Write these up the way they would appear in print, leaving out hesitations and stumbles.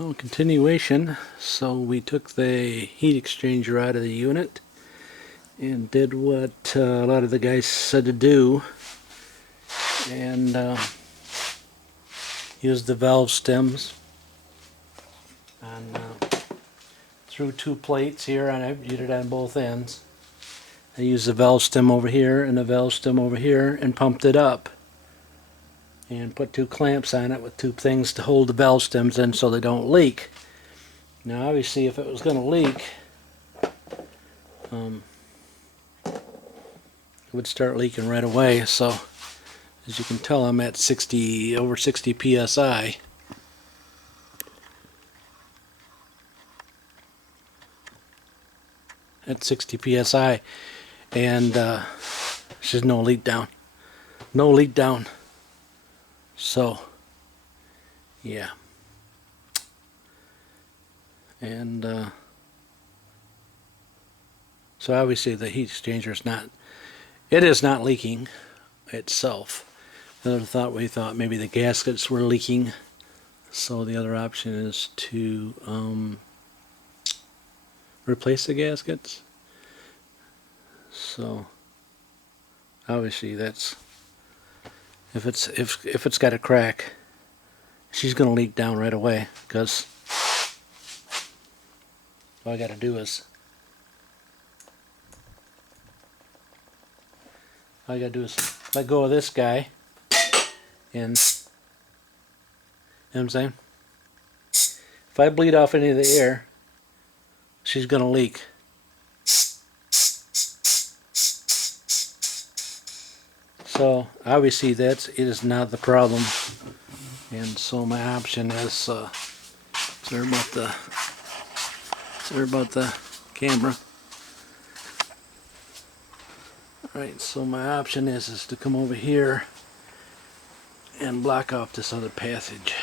Oh, continuation. So we took the heat exchanger out of the unit and did what a lot of the guys said to do, and used the valve stems and threw two plates here, and I did it on both ends. I used the valve stem over here and the valve stem over here and pumped it up and put two clamps on it with two things to hold the valve stems in so they don't leak. Now obviously if it was going to leak, it would start leaking right away. So as you can tell, I'm at over 60 psi. At 60 psi, and there's no leak down. No leak down. So yeah, and so obviously the heat exchanger is not leaking itself. The other thought, we thought maybe the gaskets were leaking, so the other option is to replace the gaskets. So obviously that's, if it's got a crack, she's going to leak down right away, because all I got to do is let go of this guy, and you know what I'm saying? If I bleed off any of the air, she's going to leak. So obviously it is not the problem, and so my option is sorry about the camera. Alright, so my option is to come over here and block off this other passage.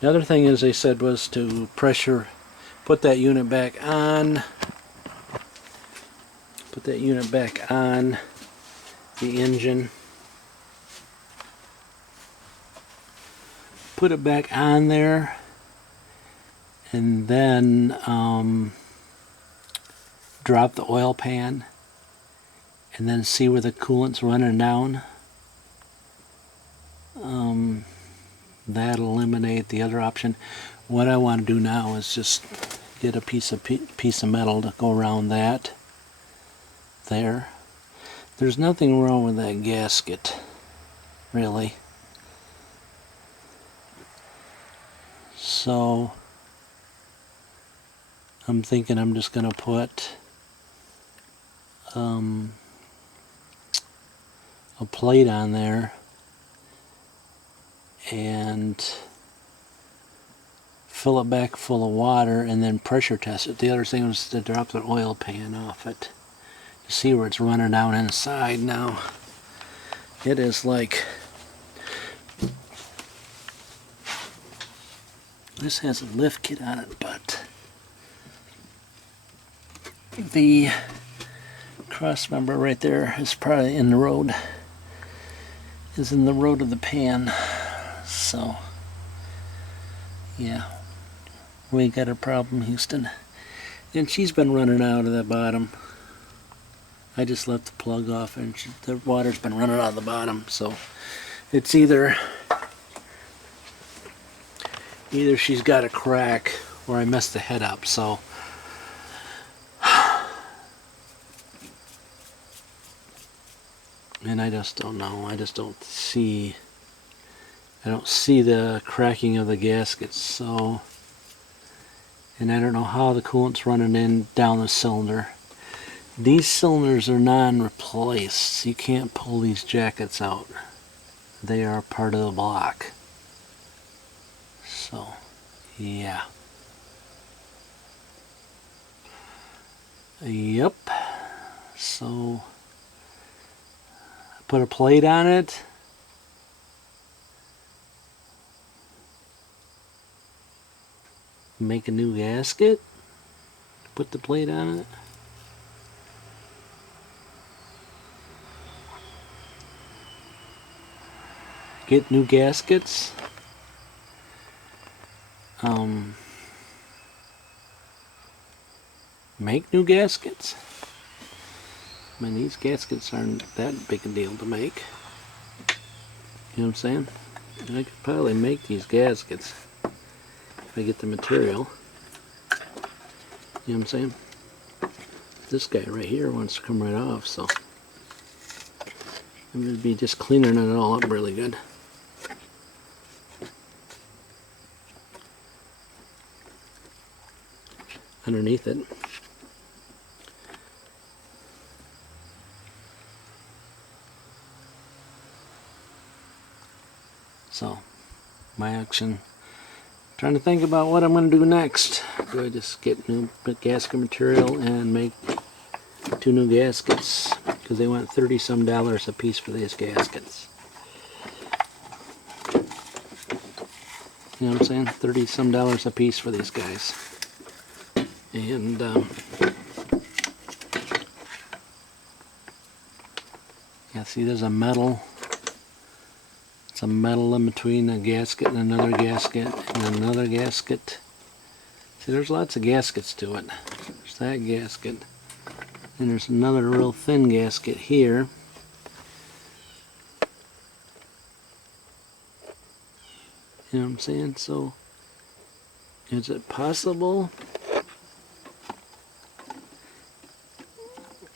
The other thing, as they said, was to put that unit back on. Put that unit back on the engine. Put it back on there, and then drop the oil pan, and then see where the coolant's running down. That'll eliminate the other option. What I want to do now is just get a piece of metal to go around that there. There's nothing wrong with that gasket, really. So I'm thinking I'm just going to put a plate on there and fill it back full of water and then pressure test it. The other thing was to drop the oil pan off it to see where it's running down inside. Now it is like, this has a lift kit on it, but the cross member right there is probably in the road, of the pan. So yeah, we got a problem, Houston. And she's been running out of the bottom. I just left the plug off, and the water's been running out of the bottom. So it's either she's got a crack or I messed the head up. So and I just don't know. I don't see the cracking of the gaskets. So, and I don't know how the coolant's running down the cylinder. These cylinders are non-replaced. You can't pull these jackets out. They are part of the block. So, yeah. Yep. So, put a plate on it. Make a new gasket. Put the plate on it. Get new gaskets. make new gaskets. I mean, these gaskets aren't that big a deal to make. You know what I'm saying? And I could probably make these gaskets if I get the material. You know what I'm saying? This guy right here wants to come right off, so I'm going to be just cleaning it all up really good. Underneath it. So, my action. Trying to think about what I'm going to do next. Do I just get new gasket material and make 2 new gaskets? Because they want $30-some a piece for these gaskets. You know what I'm saying? $30-some a piece for these guys. And yeah, see, there's a metal. It's a metal in between a gasket and another gasket and another gasket. See, there's lots of gaskets to it. There's that gasket. And there's another real thin gasket here. You know what I'm saying? So, is it possible?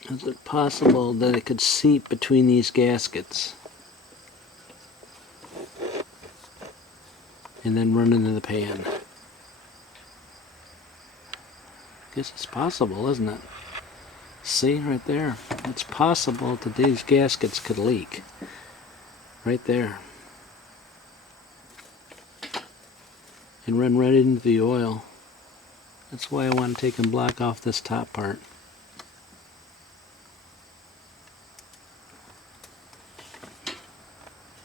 Is it possible that it could seep between these gaskets and then run into the pan? I guess it's possible, isn't it? See, right there. It's possible that these gaskets could leak. Right there. And run right into the oil. That's why I want to take and block off this top part.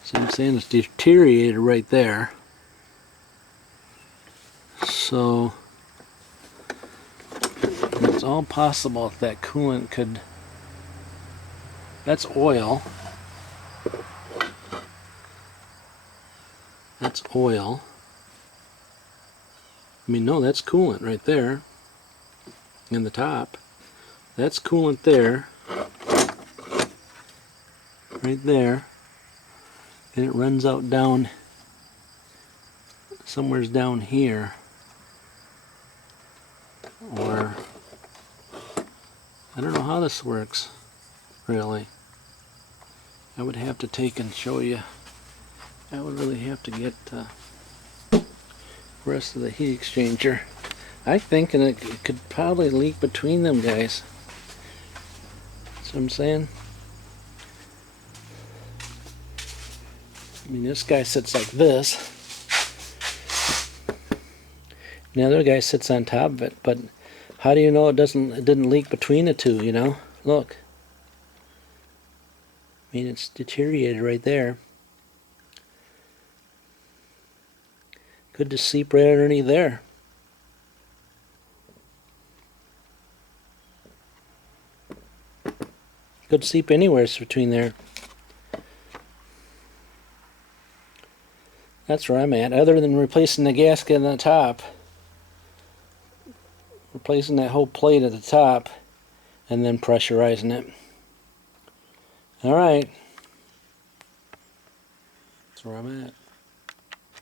See what I'm saying? It's deteriorated right there. So it's all possible if that coolant could... That's oil. That's oil. I mean, no, that's coolant right there. In the top. That's coolant there. Right there. And it runs out down somewhere's down here. Or I don't know how this works, really. I would have to take and show you. I would really have to get the rest of the heat exchanger. I think and it could probably leak between them guys. That's what I'm saying. I mean, this guy sits like this. The other guy sits on top of it, but how do you know it didn't leak between the two, you know? Look. I mean, it's deteriorated right there. Could just seep right underneath there. Could seep anywhere between there. That's where I'm at. Other than replacing the gasket on the top, replacing that whole plate at the top, and then pressurizing it. Alright. That's where I'm at.